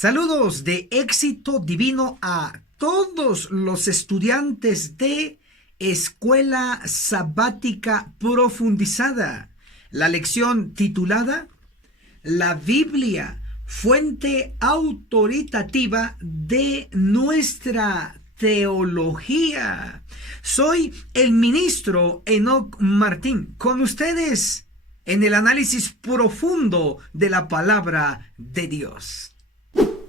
Saludos de éxito divino a todos los estudiantes de Escuela Sabática Profundizada. La lección titulada La Biblia, fuente autoritativa de nuestra teología. Soy el ministro Enoc Martín, con ustedes en el análisis profundo de la palabra de Dios.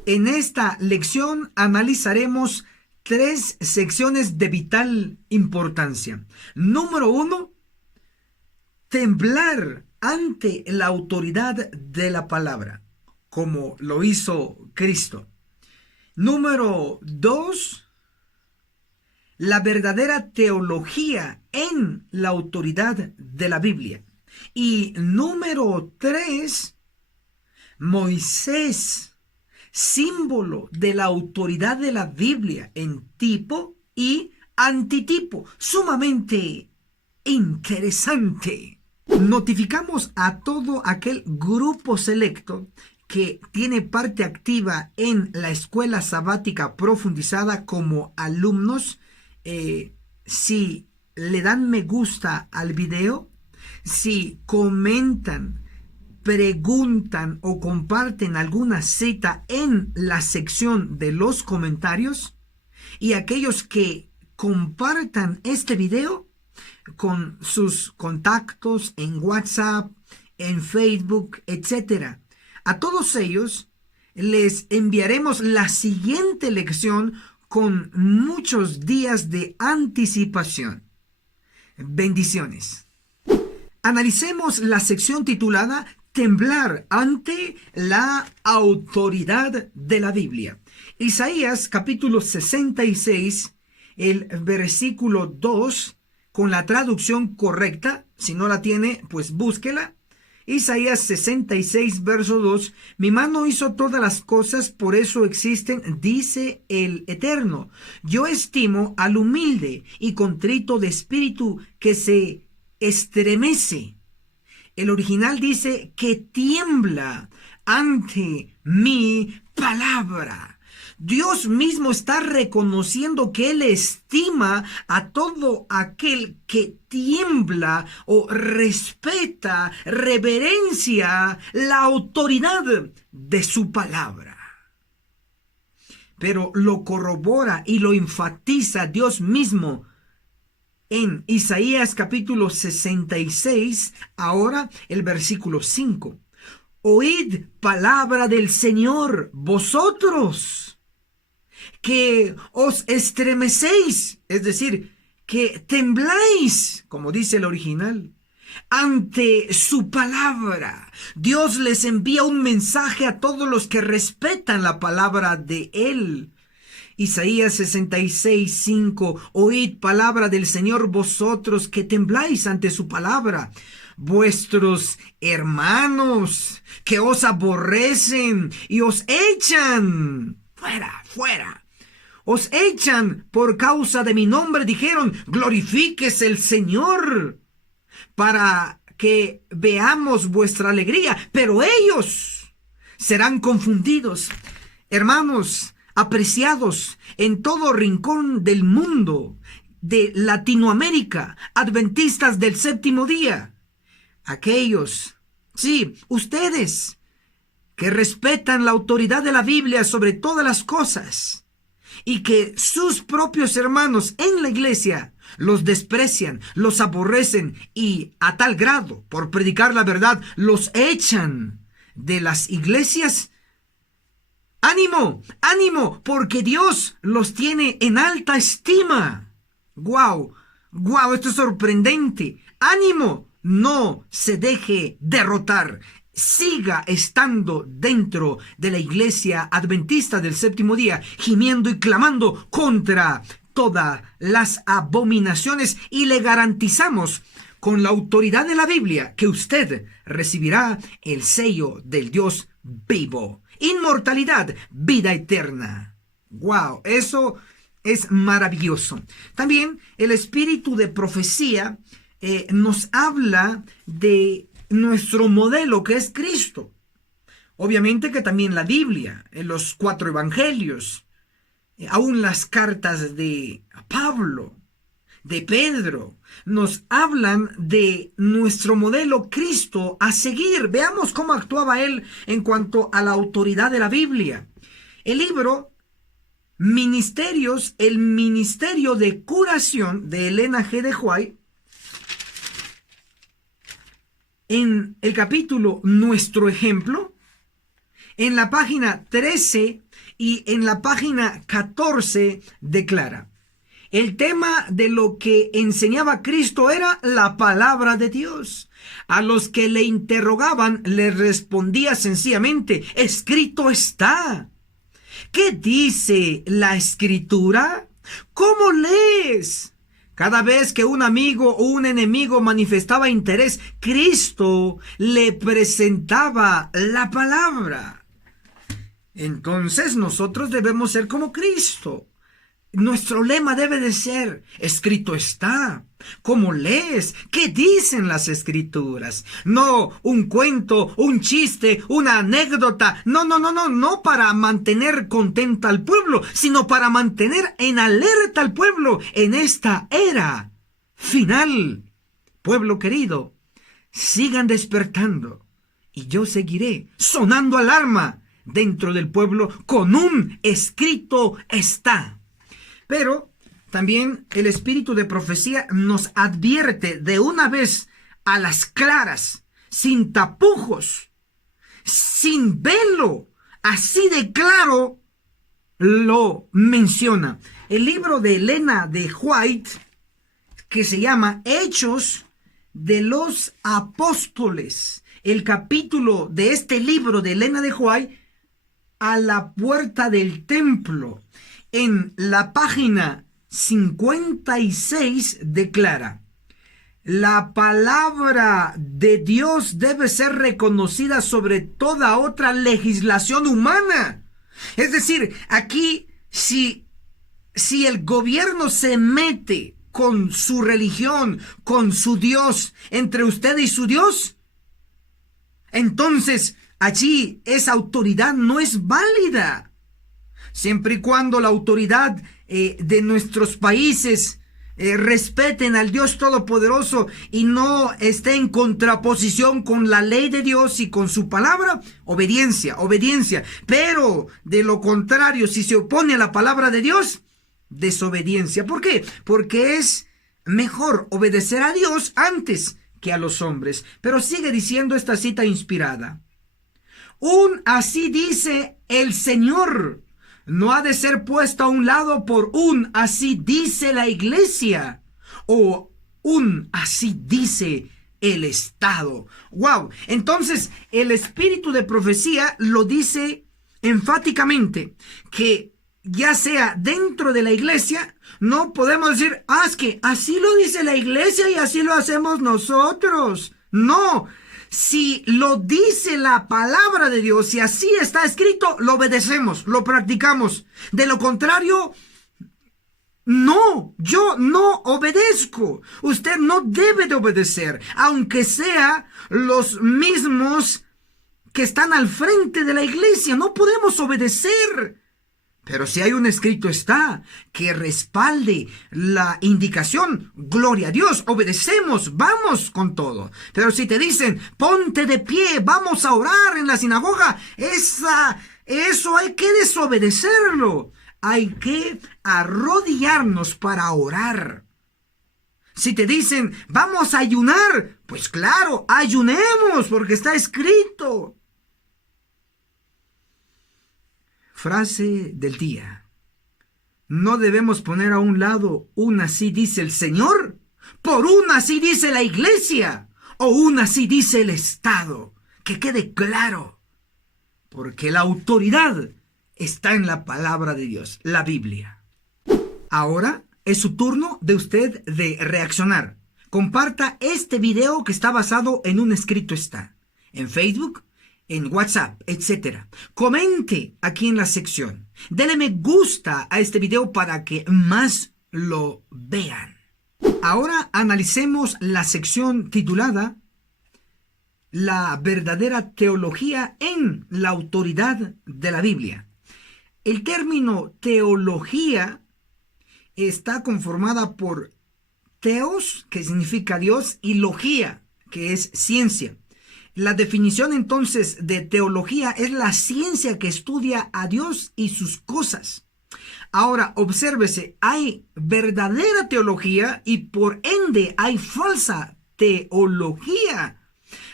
En esta lección analizaremos 3 secciones de vital importancia. Número 1, temblar ante la autoridad de la palabra, como lo hizo Cristo. Número 2, la verdadera teología en la autoridad de la Biblia. Y número 3, Moisés, símbolo de la autoridad de la Biblia en tipo y antitipo. Sumamente interesante. Notificamos a todo aquel grupo selecto que tiene parte activa en la Escuela Sabática Profundizada como alumnos. Si le dan me gusta al video, si comentan, preguntan o comparten alguna cita en la sección de los comentarios, y aquellos que compartan este video con sus contactos en WhatsApp, en Facebook, etc. A todos ellos les enviaremos la siguiente lección con muchos días de anticipación. Bendiciones. Analicemos la sección titulada Temblar ante la autoridad de la Biblia. Isaías capítulo 66, el versículo 2, con la traducción correcta. Si no la tiene, pues búsquela. Isaías 66, verso 2. Mi mano hizo todas las cosas, por eso existen, dice el Eterno. Yo estimo al humilde y contrito de espíritu que se estremece. El original dice que tiembla ante mi palabra. Dios mismo está reconociendo que Él estima a todo aquel que tiembla o respeta, reverencia la autoridad de su palabra. Pero lo corrobora y lo enfatiza Dios mismo en Isaías capítulo 66, ahora el versículo 5. Oíd palabra del Señor, vosotros que os estremecéis, es decir, que tembláis, como dice el original, ante su palabra. Dios les envía un mensaje a todos los que respetan la palabra de Él. Isaías 66, 5. Oíd palabra del Señor, vosotros que tembláis ante su palabra. Vuestros hermanos que os aborrecen y os echan fuera. Os echan por causa de mi nombre, dijeron, glorifíquese el Señor, para que veamos vuestra alegría. Pero ellos serán confundidos. Hermanos apreciados en todo rincón del mundo, de Latinoamérica, adventistas del séptimo día, aquellos, sí, ustedes, que respetan la autoridad de la Biblia sobre todas las cosas, y que sus propios hermanos en la iglesia los desprecian, los aborrecen, y a tal grado, por predicar la verdad, los echan de las iglesias. ¡Ánimo! ¡Ánimo! Porque Dios los tiene en alta estima. ¡Guau! Esto es sorprendente. ¡Ánimo! No se deje derrotar. Siga estando dentro de la iglesia adventista del séptimo día, gimiendo y clamando contra todas las abominaciones, y le garantizamos con la autoridad de la Biblia que usted recibirá el sello del Dios vivo. Inmortalidad, vida eterna. ¡Wow! Eso es maravilloso. También el espíritu de profecía nos habla de nuestro modelo, que es Cristo. Obviamente que también la Biblia, en los 4 evangelios, aún las cartas de Pablo, de Pedro, nos hablan de nuestro modelo Cristo a seguir. Veamos cómo actuaba él en cuanto a la autoridad de la Biblia. El libro Ministerios, el Ministerio de Curación de Elena G. de White, en el capítulo Nuestro Ejemplo, en la página 13 y en la página 14 declara: el tema de lo que enseñaba Cristo era la palabra de Dios. A los que le interrogaban, le respondía sencillamente: escrito está. ¿Qué dice la Escritura? ¿Cómo lees? Cada vez que un amigo o un enemigo manifestaba interés, Cristo le presentaba la palabra. Entonces nosotros debemos ser como Cristo. Nuestro lema debe de ser: escrito está. ¿Cómo lees? ¿Qué dicen las Escrituras? No un cuento, un chiste, una anécdota. No para mantener contenta al pueblo, sino para mantener en alerta al pueblo en esta era final. Pueblo querido, sigan despertando y yo seguiré sonando alarma dentro del pueblo con un escrito está. Pero también el espíritu de profecía nos advierte de una vez a las claras, sin tapujos, sin velo, así de claro lo menciona. El libro de Elena de White, que se llama Hechos de los Apóstoles, el capítulo de este libro de Elena de White, a la puerta del templo, en la página 56 declara: la palabra de Dios debe ser reconocida sobre toda otra legislación humana. Es decir, aquí si el gobierno se mete con su religión, con su Dios, entre usted y su Dios, entonces allí esa autoridad no es válida. Siempre y cuando la autoridad de nuestros países respeten al Dios Todopoderoso y no esté en contraposición con la ley de Dios y con su palabra, obediencia. Pero de lo contrario, si se opone a la palabra de Dios, desobediencia. ¿Por qué? Porque es mejor obedecer a Dios antes que a los hombres. Pero sigue diciendo esta cita inspirada: un así dice el Señor no ha de ser puesto a un lado por un así dice la iglesia o un así dice el Estado. ¡Wow! Entonces el espíritu de profecía lo dice enfáticamente, que ya sea dentro de la iglesia, no podemos decir: es que así lo dice la iglesia y así lo hacemos nosotros. No. Si lo dice la palabra de Dios, si así está escrito, lo obedecemos, lo practicamos. De lo contrario, no, yo no obedezco. Usted no debe de obedecer, aunque sea los mismos que están al frente de la iglesia. No podemos obedecer. Pero si hay un escrito está que respalde la indicación, gloria a Dios, obedecemos, vamos con todo. Pero si te dicen: ponte de pie, vamos a orar en la sinagoga, eso hay que desobedecerlo. Hay que arrodillarnos para orar. Si te dicen: vamos a ayunar, pues claro, ayunemos porque está escrito. Frase del día: no debemos poner a un lado un así dice el Señor por un así dice la iglesia o un así dice el Estado. Que quede claro, porque la autoridad está en la palabra de Dios, la Biblia. Ahora es su turno de usted de reaccionar. Comparta este video que está basado en un escrito está en Facebook, en WhatsApp, etc. Comente aquí en la sección. Dele me gusta a este video para que más lo vean. Ahora analicemos la sección titulada la verdadera teología en la autoridad de la Biblia. El término teología está conformada por teos, que significa Dios, y logía, que es ciencia. La definición entonces de teología es la ciencia que estudia a Dios y sus cosas. Ahora, obsérvese, hay verdadera teología y por ende hay falsa teología.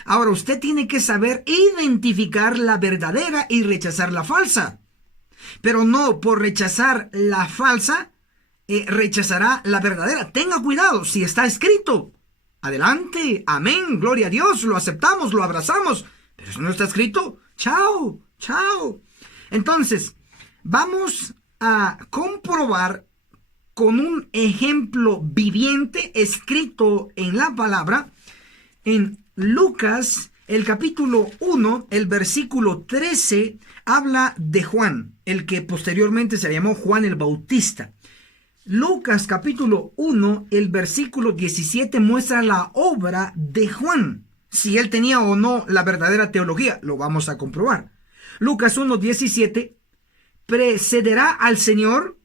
Ahora, usted tiene que saber identificar la verdadera y rechazar la falsa. Pero no por rechazar la falsa, rechazará la verdadera. Tenga cuidado, si está escrito, adelante, amén, gloria a Dios, lo aceptamos, lo abrazamos. Pero si no está escrito, chao, chao. Entonces, vamos a comprobar con un ejemplo viviente escrito en la palabra, en Lucas, el capítulo 1, el versículo 13, habla de Juan, el que posteriormente se llamó Juan el Bautista. Lucas capítulo 1, el versículo 17 muestra la obra de Juan. Si él tenía o no la verdadera teología, lo vamos a comprobar. Lucas 1, 17, precederá al Señor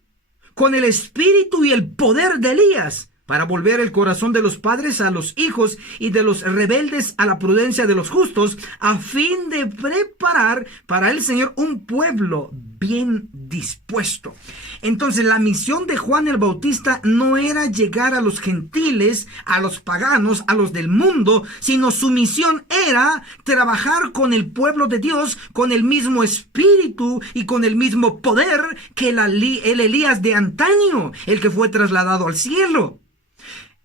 con el espíritu y el poder de Elías, para volver el corazón de los padres a los hijos y de los rebeldes a la prudencia de los justos, a fin de preparar para el Señor un pueblo bien dispuesto. Entonces, la misión de Juan el Bautista no era llegar a los gentiles, a los paganos, a los del mundo, sino su misión era trabajar con el pueblo de Dios, con el mismo espíritu y con el mismo poder que el Elías de antaño, el que fue trasladado al cielo.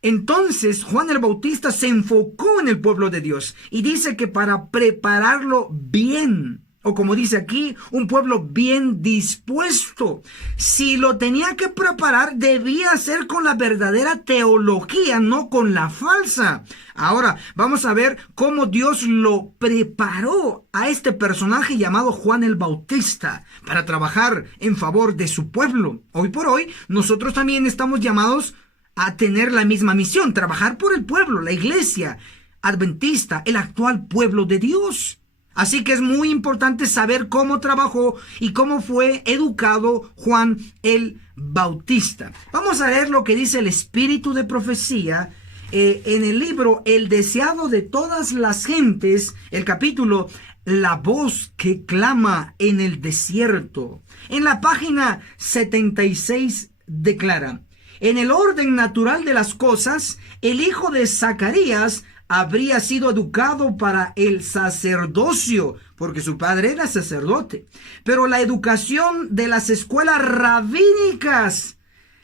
Entonces Juan el Bautista se enfocó en el pueblo de Dios y dice que para prepararlo bien, o como dice aquí, un pueblo bien dispuesto. Si lo tenía que preparar, debía ser con la verdadera teología, no con la falsa. Ahora, vamos a ver cómo Dios lo preparó a este personaje llamado Juan el Bautista para trabajar en favor de su pueblo. Hoy por hoy, nosotros también estamos llamados a tener la misma misión, trabajar por el pueblo, la iglesia adventista, el actual pueblo de Dios. Así que es muy importante saber cómo trabajó y cómo fue educado Juan el Bautista. Vamos a leer lo que dice el Espíritu de Profecía en el libro El deseado de todas las gentes, el capítulo La voz que clama en el desierto. En la página 76 declara: en el orden natural de las cosas, el hijo de Zacarías habría sido educado para el sacerdocio, porque su padre era sacerdote. Pero la educación de las escuelas rabínicas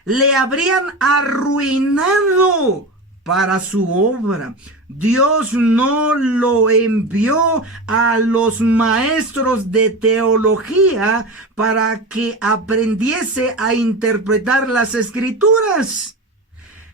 le habrían arruinado para su obra. Dios no lo envió a los maestros de teología para que aprendiese a interpretar las escrituras.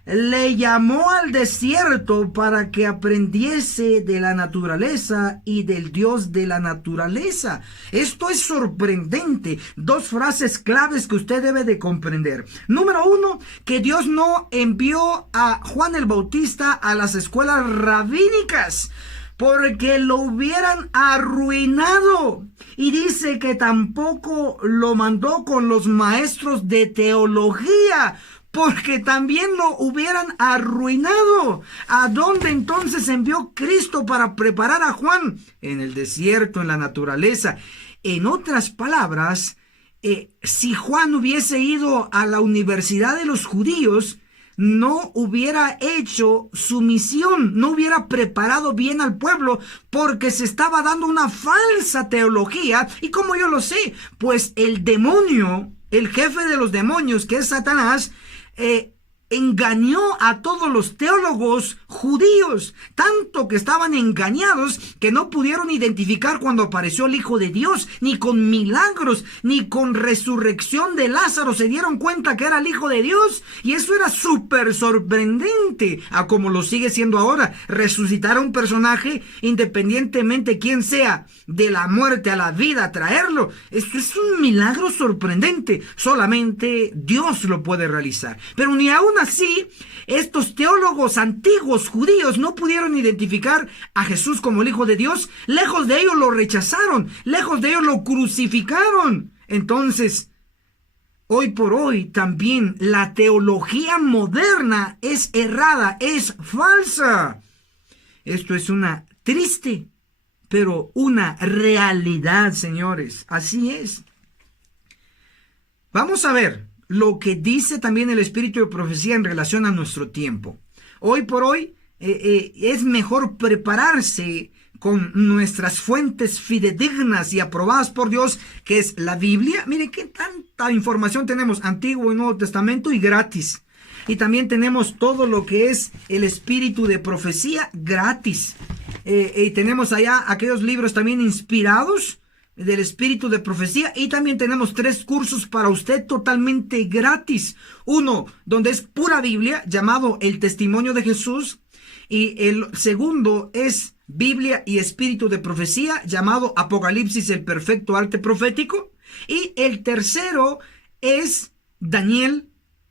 Le llamó al desierto para que aprendiese de la naturaleza y del Dios de la naturaleza. Esto es sorprendente. Dos frases claves que usted debe de comprender. Número uno, que Dios no envió a Juan el Bautista a las escuelas rabínicas, porque lo hubieran arruinado. Y dice que tampoco lo mandó con los maestros de teología, porque también lo hubieran arruinado. ¿A dónde entonces envió Cristo para preparar a Juan? En el desierto, en la naturaleza. En otras palabras, si Juan hubiese ido a la universidad de los judíos, no hubiera hecho su misión, no hubiera preparado bien al pueblo, porque se estaba dando una falsa teología. ¿Y cómo yo lo sé? Pues el demonio, el jefe de los demonios, que es Satanás, engañó a todos los teólogos judíos, tanto que estaban engañados que no pudieron identificar cuando apareció el Hijo de Dios, ni con milagros, ni con resurrección de Lázaro se dieron cuenta que era el Hijo de Dios. Y eso era súper sorprendente, a como lo sigue siendo ahora, resucitar a un personaje, independientemente quién sea, de la muerte a la vida, traerlo. Esto es un milagro sorprendente, solamente Dios lo puede realizar. Pero ni aún aún así, estos teólogos antiguos judíos no pudieron identificar a Jesús como el Hijo de Dios. Lejos de ellos lo rechazaron, lejos de ellos lo crucificaron. Entonces, hoy por hoy también la teología moderna es errada, es falsa. Esto es una triste, pero una realidad, señores. Así es. Vamos a ver lo que dice también el espíritu de profecía en relación a nuestro tiempo. Hoy por hoy es mejor prepararse con nuestras fuentes fidedignas y aprobadas por Dios, que es la Biblia. Mire qué tanta información tenemos, Antiguo y Nuevo Testamento, y gratis. Y también tenemos todo lo que es el espíritu de profecía gratis. Y tenemos allá aquellos libros también inspirados del espíritu de profecía, y también tenemos 3 cursos para usted totalmente gratis. Uno donde es pura Biblia, llamado El Testimonio de Jesús, y el segundo es Biblia y Espíritu de Profecía, llamado Apocalipsis, el perfecto arte profético, y el tercero es Daniel,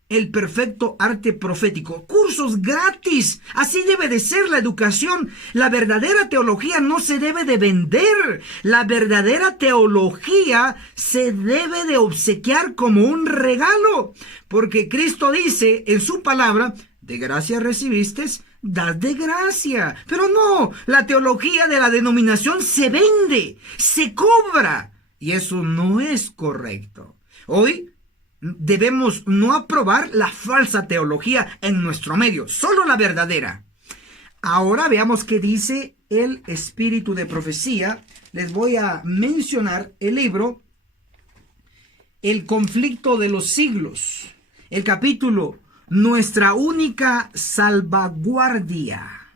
el perfecto arte profético. Cursos gratis. Así debe de ser la educación. La verdadera teología no se debe de vender. La verdadera teología se debe de obsequiar como un regalo. Porque Cristo dice en su palabra, de gracia recibiste, dad de gracia. Pero no, la teología de la denominación se vende, se cobra. Y eso no es correcto. Hoy debemos no aprobar la falsa teología en nuestro medio, solo la verdadera. Ahora veamos qué dice el espíritu de profecía. Les voy a mencionar el libro El conflicto de los siglos, el capítulo Nuestra única salvaguardia.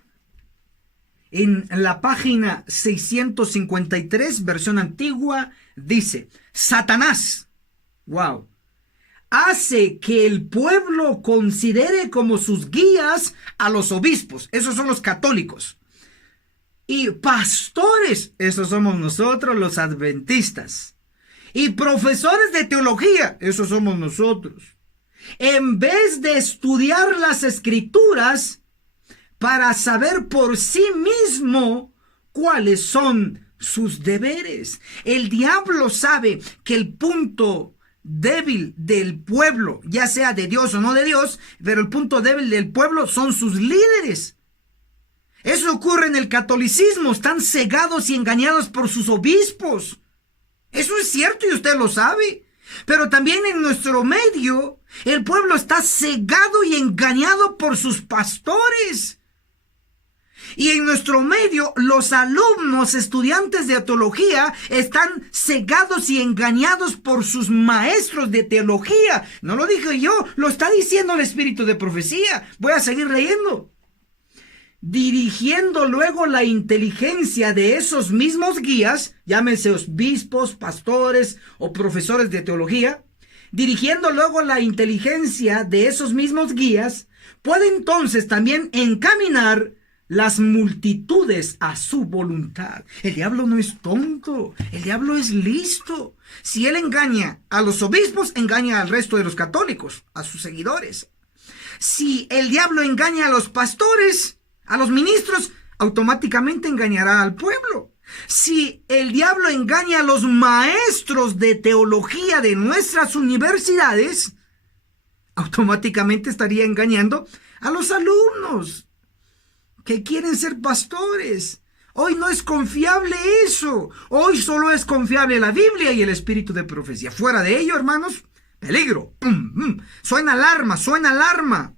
En la página 653, versión antigua, dice: Satanás, wow, hace que el pueblo considere como sus guías a los obispos, esos son los católicos, y pastores, esos somos nosotros los adventistas, y profesores de teología, esos somos nosotros, en vez de estudiar las escrituras para saber por sí mismo cuáles son sus deberes. El diablo sabe que el punto débil del pueblo, ya sea de Dios o no de Dios, pero el punto débil del pueblo son sus líderes. Eso ocurre en el catolicismo, están cegados y engañados por sus obispos. Eso es cierto y usted lo sabe. Pero también en nuestro medio, el pueblo está cegado y engañado por sus pastores. Y en nuestro medio, los alumnos, estudiantes de teología, están cegados y engañados por sus maestros de teología. No lo dije yo, lo está diciendo el espíritu de profecía. Voy a seguir leyendo. Dirigiendo luego la inteligencia de esos mismos guías, llámense obispos, pastores o profesores de teología, dirigiendo luego la inteligencia de esos mismos guías, puede entonces también encaminar las multitudes a su voluntad. El diablo no es tonto, el diablo es listo. Si él engaña a los obispos, engaña al resto de los católicos, a sus seguidores. Si el diablo engaña a los pastores, a los ministros, automáticamente engañará al pueblo. Si el diablo engaña a los maestros de teología de nuestras universidades, automáticamente estaría engañando a los alumnos que quieren ser pastores. Hoy no es confiable eso. Hoy solo es confiable la Biblia y el espíritu de profecía. Fuera de ello, hermanos, peligro. Suena alarma, suena alarma.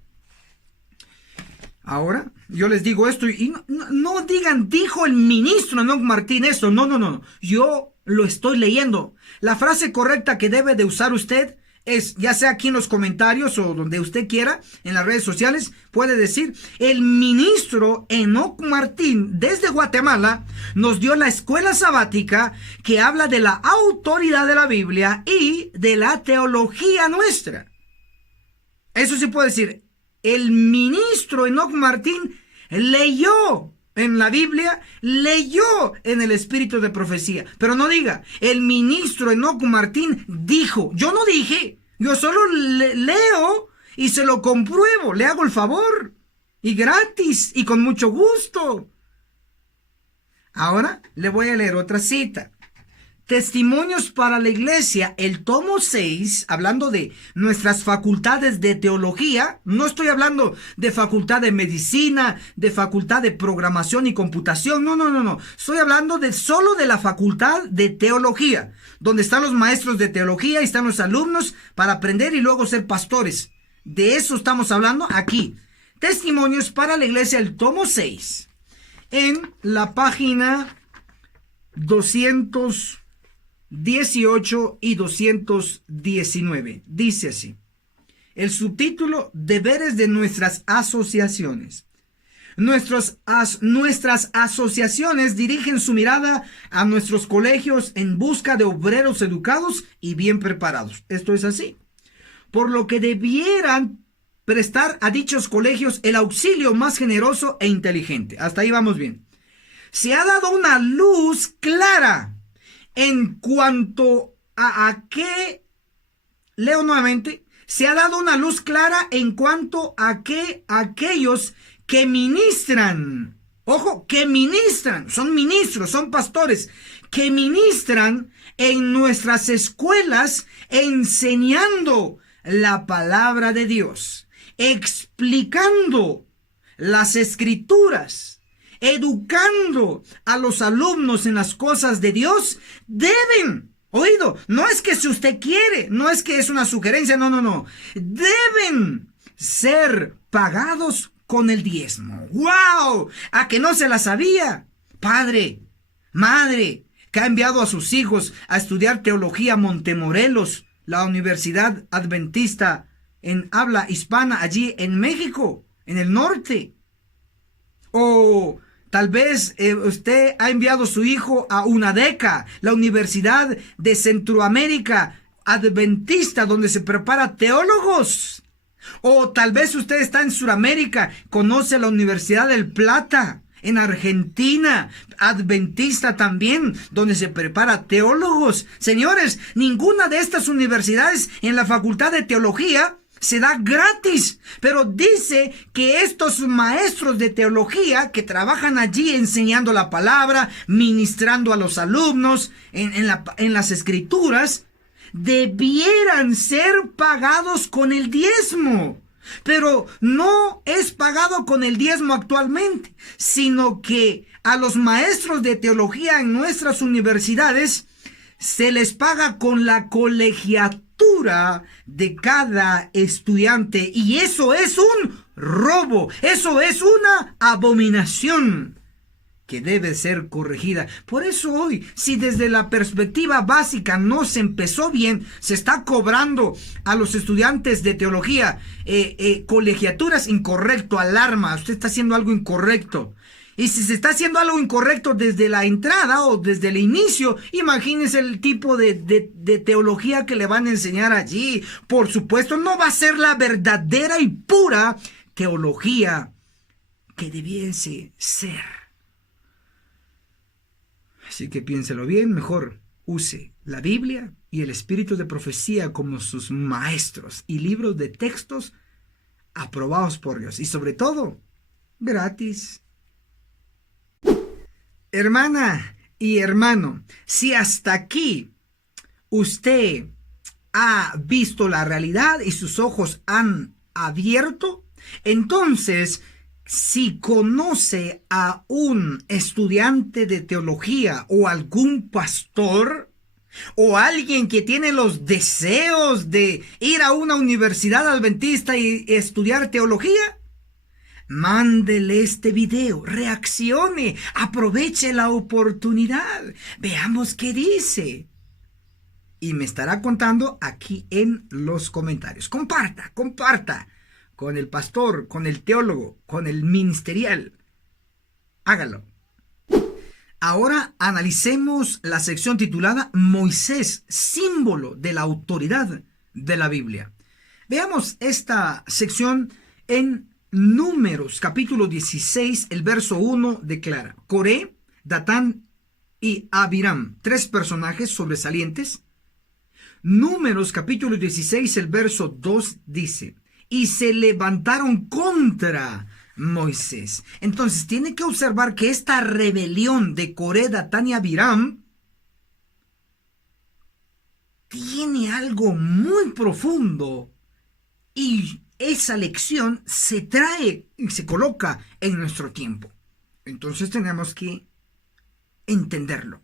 Ahora, yo les digo esto y no digan, dijo el ministro Enoc Martín esto. No. Yo lo estoy leyendo. La frase correcta que debe de usar usted es, ya sea aquí en los comentarios o donde usted quiera, en las redes sociales, puede decir: el ministro Enoc Martín desde Guatemala nos dio la escuela sabática que habla de la autoridad de la Biblia y de la teología nuestra. Eso sí puede decir, el ministro Enoc Martín leyó en la Biblia, leyó en el espíritu de profecía. Pero no diga, el ministro Enoc Martín dijo. Yo no dije, yo solo leo y se lo compruebo, le hago el favor, y gratis, y con mucho gusto. Ahora le voy a leer otra cita. Testimonios para la Iglesia, el tomo 6, hablando de nuestras facultades de teología. No estoy hablando de facultad de medicina, de facultad de programación y computación. No. Estoy hablando solo de la facultad de teología, donde están los maestros de teología y están los alumnos para aprender y luego ser pastores. De eso estamos hablando aquí. Testimonios para la Iglesia, el tomo 6, en la página 218 y 219. Dice así. El subtítulo: Deberes de nuestras asociaciones. Nuestras asociaciones dirigen su mirada a nuestros colegios en busca de obreros educados y bien preparados. Esto es así. Por lo que debieran prestar a dichos colegios el auxilio más generoso e inteligente. Hasta ahí vamos bien. Se ha dado una luz clara en cuanto a qué, leo nuevamente, se ha dado una luz clara en cuanto a que aquellos que ministran, ojo, que ministran, son ministros, son pastores, que ministran en nuestras escuelas enseñando la palabra de Dios, explicando las escrituras, educando a los alumnos en las cosas de Dios, deben, oído, no es que si usted quiere, no es que es una sugerencia, no, deben ser pagados con el diezmo. ¡Wow! ¿A que no se la sabía? Padre, madre, que ha enviado a sus hijos a estudiar teología a Montemorelos, la Universidad Adventista en habla hispana allí en México, en el norte. O tal vez usted ha enviado a su hijo a UNADECA, la Universidad de Centroamérica Adventista, donde se prepara teólogos. O tal vez usted está en Sudamérica, conoce la Universidad del Plata, en Argentina, adventista también, donde se prepara teólogos. Señores, ninguna de estas universidades en la Facultad de Teología se da gratis, pero dice que estos maestros de teología que trabajan allí enseñando la palabra, ministrando a los alumnos en las escrituras, debieran ser pagados con el diezmo. Pero no es pagado con el diezmo actualmente, sino que a los maestros de teología en nuestras universidades se les paga con la colegiatura de cada estudiante, y eso es un robo, eso es una abominación que debe ser corregida. Por eso hoy, si desde la perspectiva básica no se empezó bien, se está cobrando a los estudiantes de teología colegiaturas, incorrecto, alarma, usted está haciendo algo incorrecto. Y si se está haciendo algo incorrecto desde la entrada o desde el inicio, imagínense el tipo de teología que le van a enseñar allí. Por supuesto, no va a ser la verdadera y pura teología que debiese ser. Así que piénselo bien, mejor use la Biblia y el espíritu de profecía como sus maestros y libros de textos aprobados por Dios, y sobre todo, gratis. Hermana y hermano, si hasta aquí usted ha visto la realidad y sus ojos han abierto, entonces, si conoce a un estudiante de teología o algún pastor o alguien que tiene los deseos de ir a una universidad adventista y estudiar teología, mándele este video, reaccione, aproveche la oportunidad, veamos qué dice. Y me estará contando aquí en los comentarios. Comparta con el pastor, con el teólogo, con el ministerial. Hágalo. Ahora analicemos la sección titulada Moisés, símbolo de la autoridad de la Biblia. Veamos esta sección en Números, capítulo 16, el verso 1 declara: Coré, Datán y Abiram, 3 personajes sobresalientes. Números, capítulo 16, el verso 2 dice: y se levantaron contra Moisés. Entonces tiene que observar que esta rebelión de Coré, Datán y Abiram tiene algo muy profundo, y esa lección se trae y se coloca en nuestro tiempo. Entonces tenemos que entenderlo.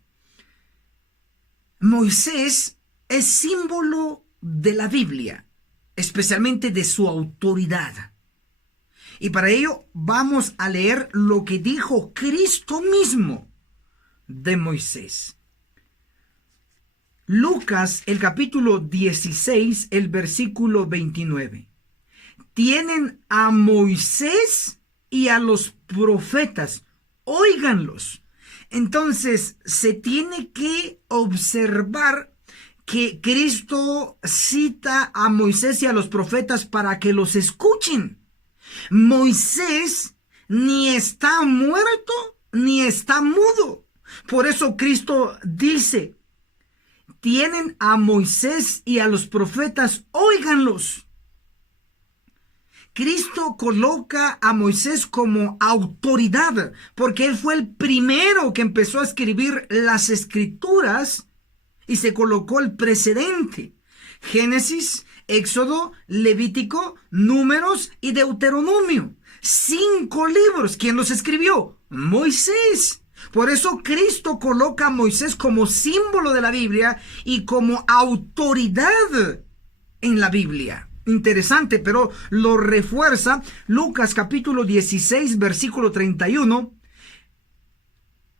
Moisés es símbolo de la Biblia, especialmente de su autoridad. Y para ello vamos a leer lo que dijo Cristo mismo de Moisés. Lucas, el capítulo 16, el versículo 29. Tienen a Moisés y a los profetas, óiganlos. Entonces se tiene que observar que Cristo cita a Moisés y a los profetas para que los escuchen. Moisés ni está muerto ni está mudo. Por eso Cristo dice, tienen a Moisés y a los profetas, óiganlos. Cristo coloca a Moisés como autoridad, porque él fue el primero que empezó a escribir las escrituras y se colocó el precedente. Génesis, Éxodo, Levítico, Números y Deuteronomio. 5 libros. ¿Quién los escribió? Moisés. Por eso Cristo coloca a Moisés como símbolo de la Biblia y como autoridad en la Biblia. Interesante, pero lo refuerza Lucas capítulo 16, versículo 31.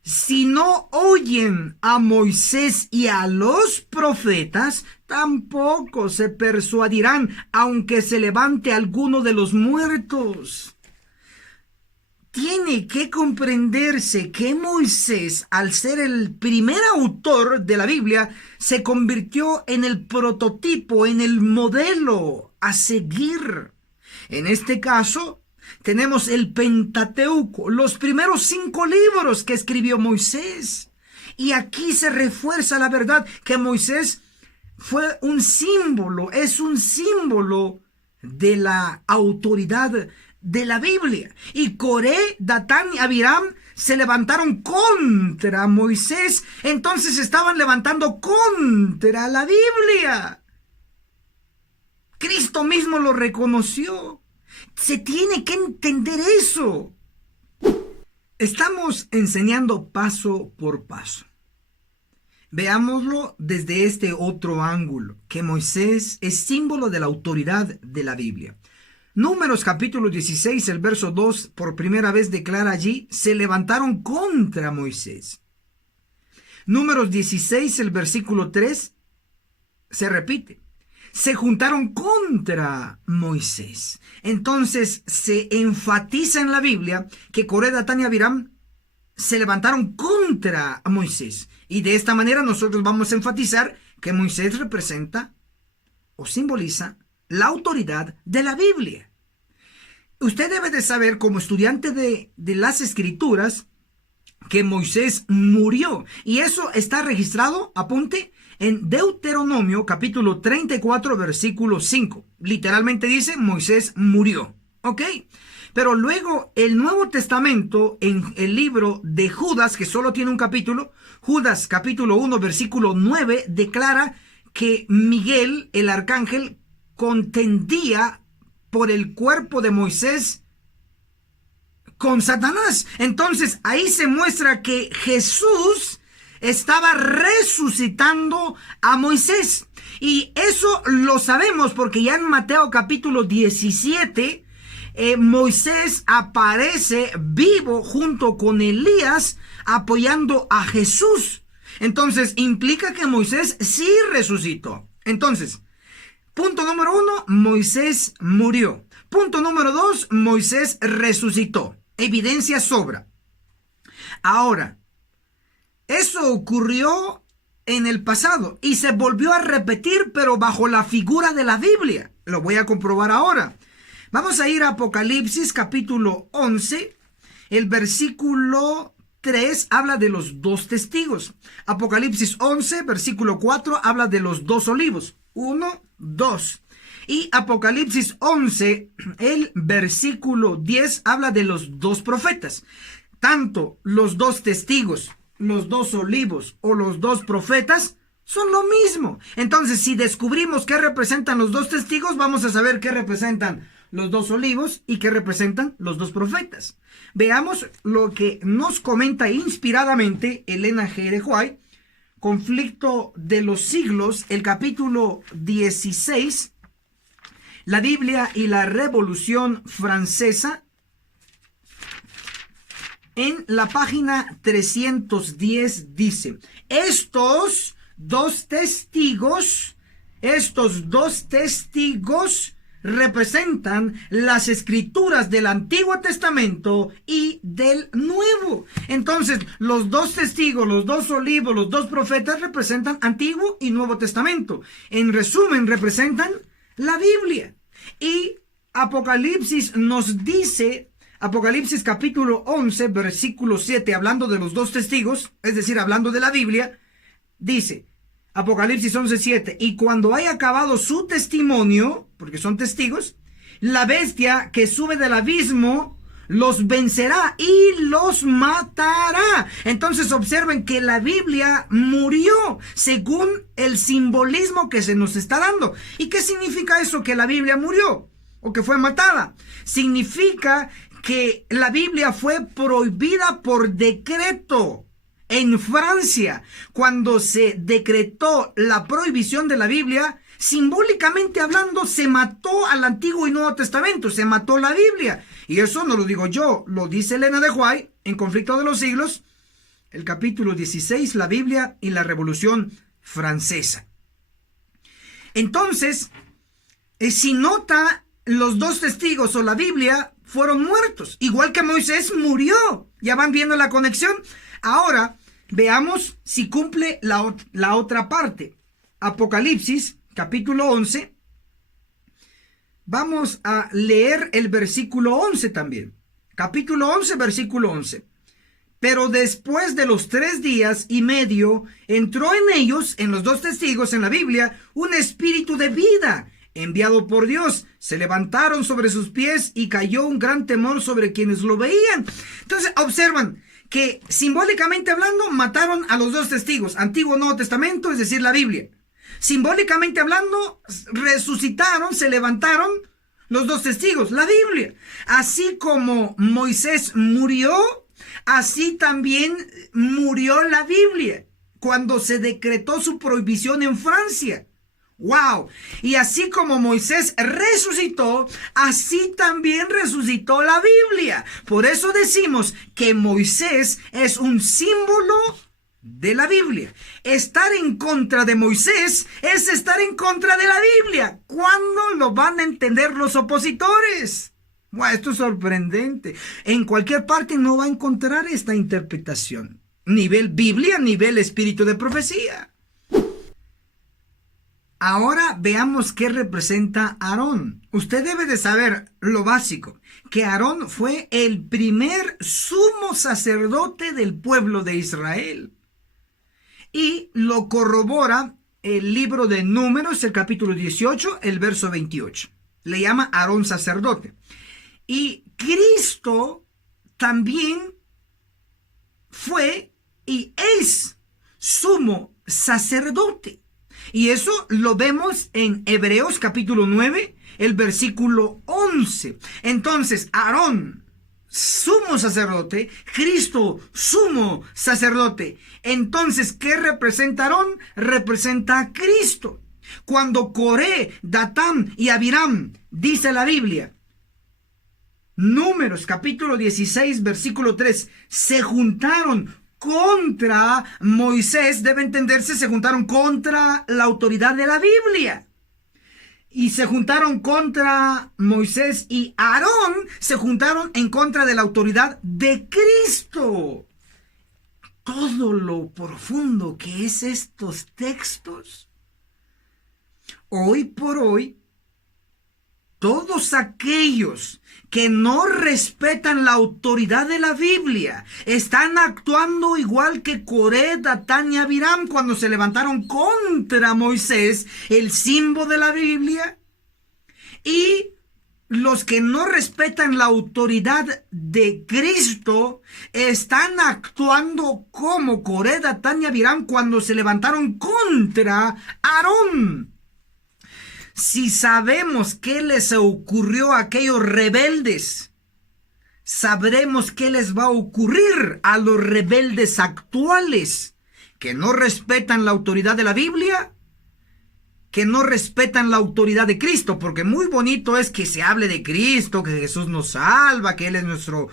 Si no oyen a Moisés y a los profetas, tampoco se persuadirán, aunque se levante alguno de los muertos. Tiene que comprenderse que Moisés, al ser el primer autor de la Biblia, se convirtió en el prototipo, en el modelo a seguir. En este caso, tenemos el Pentateuco, los primeros 5 libros que escribió Moisés. Y aquí se refuerza la verdad que Moisés fue un símbolo, es un símbolo de la autoridad de la Biblia. Y Coré, Datán y Abiram se levantaron contra Moisés. Entonces estaban levantando contra la Biblia. Cristo mismo lo reconoció. Se tiene que entender eso. Estamos enseñando paso por paso. Veámoslo desde este otro ángulo, que Moisés es símbolo de la autoridad de la Biblia. Números capítulo 16, el verso 2, por primera vez declara allí, se levantaron contra Moisés. Números 16, el versículo 3, se repite, se juntaron contra Moisés. Entonces se enfatiza en la Biblia que Coré, Datán y Abiram se levantaron contra Moisés. Y de esta manera nosotros vamos a enfatizar que Moisés representa o simboliza la autoridad de la Biblia. Usted debe de saber, como estudiante de las Escrituras, que Moisés murió. Y eso está registrado, apunte, en Deuteronomio capítulo 34, versículo 5. Literalmente dice, Moisés murió. ¿Ok? Pero luego el Nuevo Testamento, en el libro de Judas, que solo tiene un capítulo, Judas capítulo 1, versículo 9, declara que Miguel, el arcángel, contendía por el cuerpo de Moisés con Satanás. Entonces ahí se muestra que Jesús estaba resucitando a Moisés. Y eso lo sabemos porque ya en Mateo capítulo 17, Moisés aparece vivo junto con Elías apoyando a Jesús. Entonces implica que Moisés sí resucitó. Entonces, punto número 1, Moisés murió. Punto número 2, Moisés resucitó. Evidencia sobra. Ahora, eso ocurrió en el pasado y se volvió a repetir, pero bajo la figura de la Biblia. Lo voy a comprobar ahora. Vamos a ir a Apocalipsis capítulo 11. El versículo 3 habla de los 2 testigos. Apocalipsis 11, versículo 4 habla de los 2 olivos. 1, 2. Y Apocalipsis 11, el versículo 10, habla de los dos profetas. Tanto los dos testigos, los dos olivos o los dos profetas son lo mismo. Entonces, si descubrimos qué representan los dos testigos, vamos a saber qué representan los dos olivos y qué representan los dos profetas. Veamos lo que nos comenta inspiradamente Elena G. de White, Conflicto de los Siglos, el capítulo 16, la Biblia y la Revolución Francesa, en la página 310 dice: estos dos testigos representan las escrituras del Antiguo Testamento y del Nuevo. Entonces, los dos testigos, los dos olivos, los dos profetas representan Antiguo y Nuevo Testamento. En resumen, representan la Biblia. Y Apocalipsis nos dice, Apocalipsis capítulo 11, versículo 7, hablando de los dos testigos, es decir, hablando de la Biblia, dice, Apocalipsis 11, 7, y cuando haya acabado su testimonio, porque son testigos, la bestia que sube del abismo los vencerá y los matará. Entonces observen que la Biblia murió según el simbolismo que se nos está dando. ¿Y qué significa eso, que la Biblia murió o que fue matada? Significa que la Biblia fue prohibida por decreto. En Francia, cuando se decretó la prohibición de la Biblia, simbólicamente hablando, se mató al Antiguo y Nuevo Testamento, se mató la Biblia. Y eso no lo digo yo, lo dice Elena de White en Conflicto de los Siglos, el capítulo 16, la Biblia y la Revolución Francesa. Entonces, si nota, los dos testigos o la Biblia fueron muertos, igual que Moisés murió. Ya van viendo la conexión. Ahora, veamos si cumple la otra parte. Apocalipsis, capítulo 11. Vamos a leer el versículo 11 también. Capítulo 11, versículo 11. Pero después de los 3 días y medio, entró en ellos, en los dos testigos en la Biblia, un espíritu de vida, enviado por Dios. Se levantaron sobre sus pies y cayó un gran temor sobre quienes lo veían. Entonces, observan que simbólicamente hablando mataron a los dos testigos, Antiguo y Nuevo Testamento, es decir, la Biblia. Simbólicamente hablando, resucitaron, se levantaron los dos testigos, la Biblia. Así como Moisés murió, así también murió la Biblia cuando se decretó su prohibición en Francia. ¡Wow! Y así como Moisés resucitó, así también resucitó la Biblia. Por eso decimos que Moisés es un símbolo de la Biblia. Estar en contra de Moisés es estar en contra de la Biblia. ¿Cuándo lo van a entender los opositores? ¡Wow! Esto es sorprendente. En cualquier parte no va a encontrar esta interpretación. Nivel Biblia, nivel espíritu de profecía. Ahora veamos qué representa Aarón. Usted debe de saber lo básico, que Aarón fue el primer sumo sacerdote del pueblo de Israel. Y lo corrobora el libro de Números, el capítulo 18, el verso 28. Le llama Aarón sacerdote. Y Cristo también fue y es sumo sacerdote. Y eso lo vemos en Hebreos capítulo 9, el versículo 11. Entonces, Aarón, sumo sacerdote, Cristo, sumo sacerdote. Entonces, ¿qué representa Aarón? Representa a Cristo. Cuando Coré, Datán y Abiram, dice la Biblia, Números capítulo 16, versículo 3, se juntaron contra Moisés, debe entenderse, se juntaron contra la autoridad de la Biblia. Y se juntaron contra Moisés y Aarón se juntaron en contra de la autoridad de Cristo. Todo lo profundo que es estos textos. Hoy por hoy, todos aquellos que no respetan la autoridad de la Biblia están actuando igual que Coré, Datán y Abiram cuando se levantaron contra Moisés, el símbolo de la Biblia. Y los que no respetan la autoridad de Cristo están actuando como Coré, Datán y Abiram cuando se levantaron contra Aarón. Si sabemos qué les ocurrió a aquellos rebeldes, sabremos qué les va a ocurrir a los rebeldes actuales que no respetan la autoridad de la Biblia, que no respetan la autoridad de Cristo, porque muy bonito es que se hable de Cristo, que Jesús nos salva, que Él es nuestro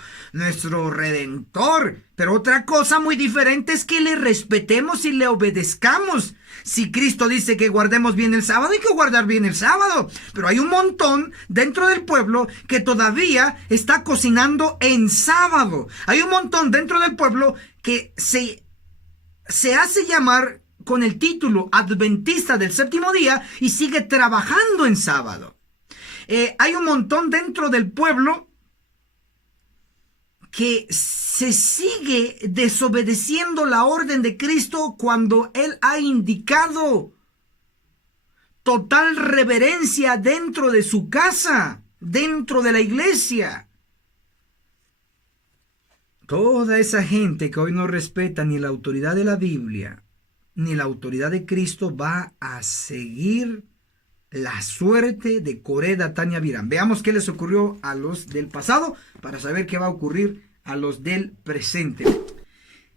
Redentor, pero otra cosa muy diferente es que le respetemos y le obedezcamos. Si Cristo dice que guardemos bien el sábado, hay que guardar bien el sábado, pero hay un montón dentro del pueblo que todavía está cocinando en sábado. Hay un montón dentro del pueblo que se hace llamar con el título adventista del séptimo día y sigue trabajando en sábado. Hay un montón dentro del pueblo que se sigue desobedeciendo la orden de Cristo cuando Él ha indicado total reverencia dentro de su casa, dentro de la iglesia. Toda esa gente que hoy no respeta ni la autoridad de la Biblia, ni la autoridad de Cristo, va a seguir la suerte de Coré, Datán y Abiram. Veamos qué les ocurrió a los del pasado para saber qué va a ocurrir a los del presente.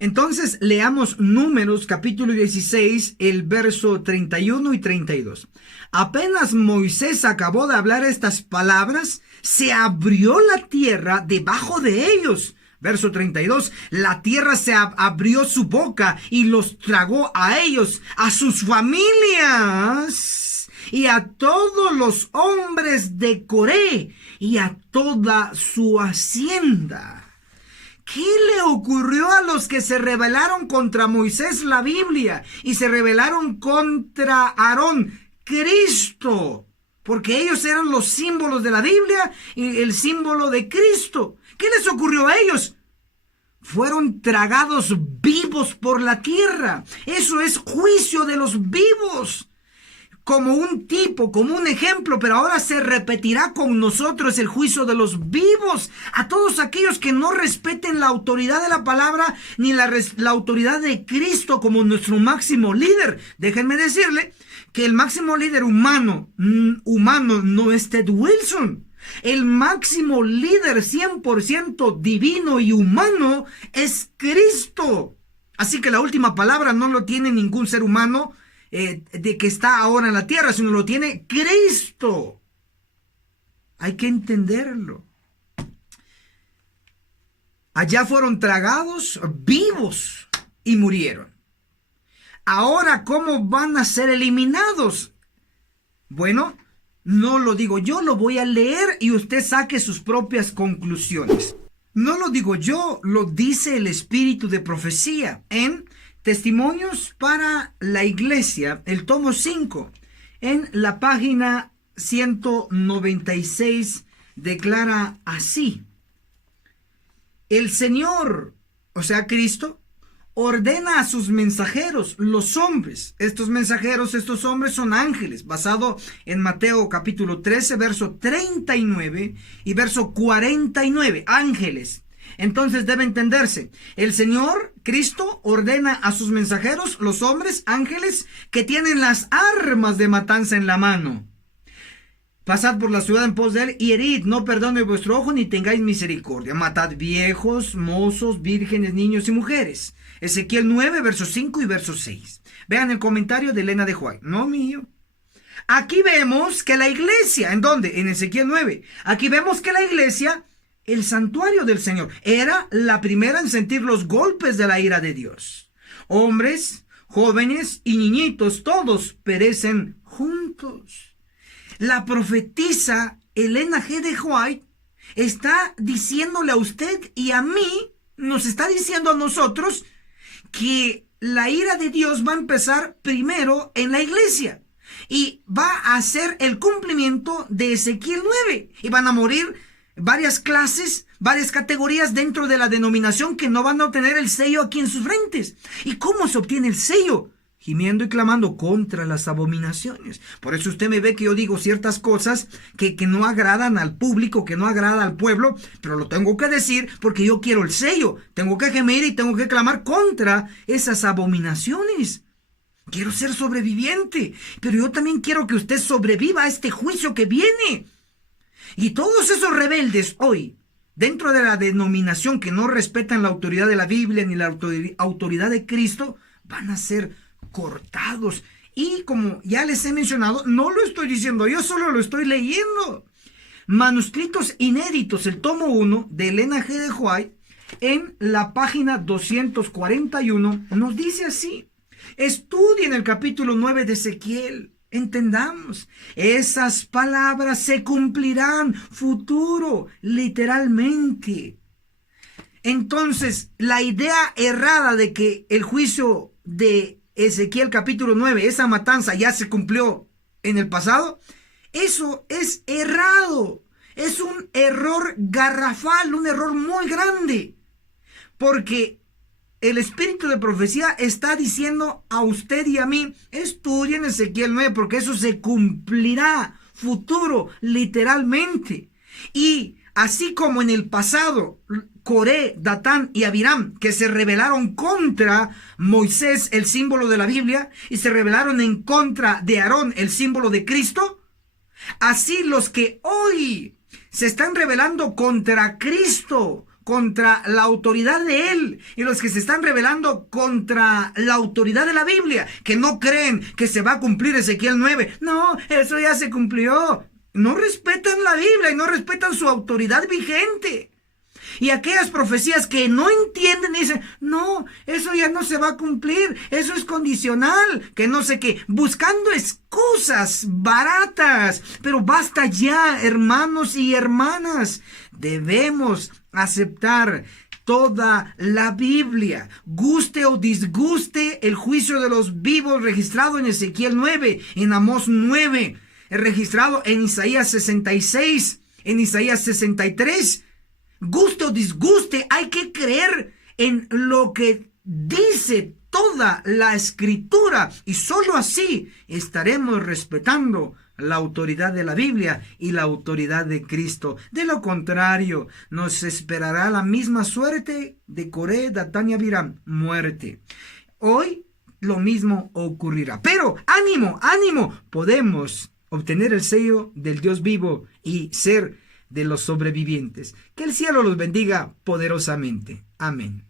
Entonces leamos Números capítulo 16, el verso 31 y 32. Apenas Moisés acabó de hablar estas palabras, se abrió la tierra debajo de ellos. Verso 32, la tierra se abrió su boca y los tragó a ellos, a sus familias y a todos los hombres de Coré y a toda su hacienda. ¿Qué le ocurrió a los que se rebelaron contra Moisés, la Biblia, y se rebelaron contra Aarón? Cristo, porque ellos eran los símbolos de la Biblia y el símbolo de Cristo. ¿Qué les ocurrió a ellos? Fueron tragados vivos por la tierra. Eso es juicio de los vivos. Como un tipo, como un ejemplo, pero ahora se repetirá con nosotros el juicio de los vivos. A todos aquellos que no respeten la autoridad de la palabra ni la autoridad de Cristo como nuestro máximo líder. Déjenme decirle que el máximo líder humano no es Ted Wilson. El máximo líder 100% divino y humano es Cristo. Así que la última palabra no lo tiene ningún ser humano de que está ahora en la tierra, sino lo tiene Cristo. Hay que entenderlo. Allá fueron tragados vivos y murieron. Ahora, ¿cómo van a ser eliminados? Bueno, no lo digo yo, lo voy a leer y usted saque sus propias conclusiones. No lo digo yo, lo dice el Espíritu de Profecía en Testimonios para la Iglesia, el tomo 5, en la página 196, declara así: el Señor, o sea Cristo, ordena a sus mensajeros, los hombres. Estos mensajeros, estos hombres son ángeles, basado en Mateo capítulo 13, verso 39 y verso 49, ángeles. Entonces debe entenderse, el Señor, Cristo, ordena a sus mensajeros, los hombres, ángeles, que tienen las armas de matanza en la mano. Pasad por la ciudad en pos de él y herid, no perdone vuestro ojo ni tengáis misericordia. Matad viejos, mozos, vírgenes, niños y mujeres. Ezequiel 9, versos 5 y verso 6. Vean el comentario de Elena de White, no mío. Aquí vemos que la iglesia, ¿en dónde? En Ezequiel 9. Aquí vemos que la iglesia, el santuario del Señor, era la primera en sentir los golpes de la ira de Dios. Hombres, jóvenes y niñitos, todos perecen juntos. La profetisa Elena G. de White está diciéndole a usted y a mí, nos está diciendo a nosotros que la ira de Dios va a empezar primero en la iglesia. y va a ser el cumplimiento de Ezequiel 9. Y van a morir varias clases, varias categorías dentro de la denominación que no van a obtener el sello aquí en sus frentes. ¿Y cómo se obtiene el sello? Gimiendo y clamando contra las abominaciones. Por eso usted me ve que yo digo ciertas cosas que no agradan al público, que no agradan al pueblo, pero lo tengo que decir porque yo quiero el sello. Tengo que gemir y tengo que clamar contra esas abominaciones. Quiero ser sobreviviente, pero yo también quiero que usted sobreviva a este juicio que viene. Y todos esos rebeldes hoy, dentro de la denominación que no respetan la autoridad de la Biblia ni la autoridad de Cristo, van a ser cortados. Y como ya les he mencionado, no lo estoy diciendo yo, solo lo estoy leyendo. Manuscritos inéditos, el tomo 1 de Elena G. de White, en la página 241, nos dice así: estudien el capítulo 9 de Ezequiel. Entendamos, esas palabras se cumplirán futuro, literalmente. Entonces, la idea errada de que el juicio de Ezequiel capítulo 9, esa matanza ya se cumplió en el pasado, eso es errado. Es un error garrafal, un error muy grande. Porque el espíritu de profecía está diciendo a usted y a mí: estudien Ezequiel 9 porque eso se cumplirá futuro, literalmente. Y así como en el pasado, Coré, Datán y Abiram, que se rebelaron contra Moisés, el símbolo de la Biblia, y se rebelaron en contra de Aarón, el símbolo de Cristo, así los que hoy se están rebelando contra Cristo, contra la autoridad de Él, y los que se están rebelando contra la autoridad de la Biblia, que no creen que se va a cumplir Ezequiel 9. No, eso ya se cumplió. No respetan la Biblia y no respetan su autoridad vigente. Y aquellas profecías que no entienden dicen: no, eso ya no se va a cumplir, eso es condicional, que no sé qué, buscando excusas baratas. Pero basta ya, hermanos y hermanas. Debemos aceptar toda la Biblia, guste o disguste el juicio de los vivos registrado en Ezequiel 9, en Amós 9, registrado en Isaías 66, en Isaías 63. Guste o disguste, hay que creer en lo que dice toda la Escritura, y sólo así estaremos respetando la autoridad de la Biblia y la autoridad de Cristo. De lo contrario, nos esperará la misma suerte de Coré, Datán y Abiram: muerte. Hoy lo mismo ocurrirá. Pero ánimo, ánimo, podemos obtener el sello del Dios vivo y ser de los sobrevivientes. Que el cielo los bendiga poderosamente. Amén.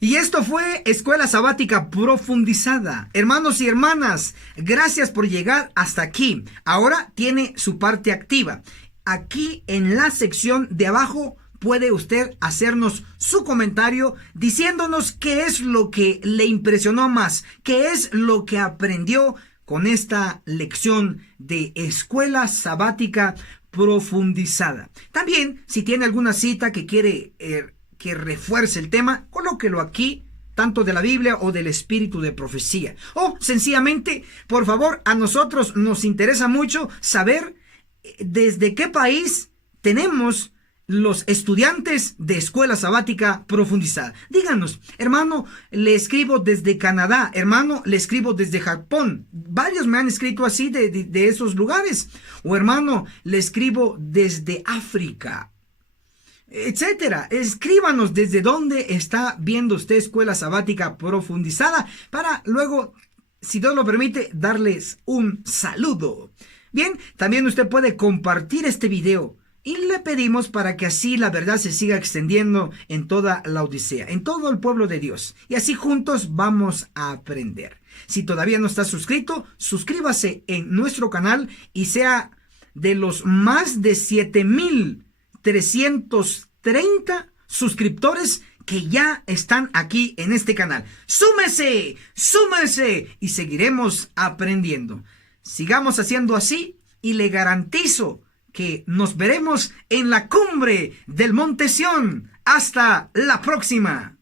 Y esto fue Escuela Sabática Profundizada. Hermanos y hermanas, gracias por llegar hasta aquí. Ahora tiene su parte activa. Aquí en la sección de abajo puede usted hacernos su comentario diciéndonos qué es lo que le impresionó más, qué es lo que aprendió con esta lección de Escuela Sabática Profundizada. También, si tiene alguna cita que quiere que refuerce el tema, colóquelo aquí, tanto de la Biblia o del espíritu de profecía. O sencillamente, por favor, a nosotros nos interesa mucho saber desde qué país tenemos los estudiantes de Escuela Sabática Profundizada. Díganos: hermano, le escribo desde Canadá, hermano, le escribo desde Japón. Varios me han escrito así de esos lugares. O hermano, le escribo desde África, etcétera. Escríbanos desde dónde está viendo usted Escuela Sabática Profundizada, para luego, si Dios lo permite, darles un saludo. Bien, también usted puede compartir este video, y le pedimos para que así la verdad se siga extendiendo en toda la Odisea, en todo el pueblo de Dios. Y así juntos vamos a aprender. Si todavía no está suscrito, suscríbase en nuestro canal y sea de los más de 7,330 suscriptores que ya están aquí en este canal. ¡Súmese! ¡Súmese! Y seguiremos aprendiendo. Sigamos haciendo así y le garantizo que nos veremos en la cumbre del Monte Sión. Hasta la próxima.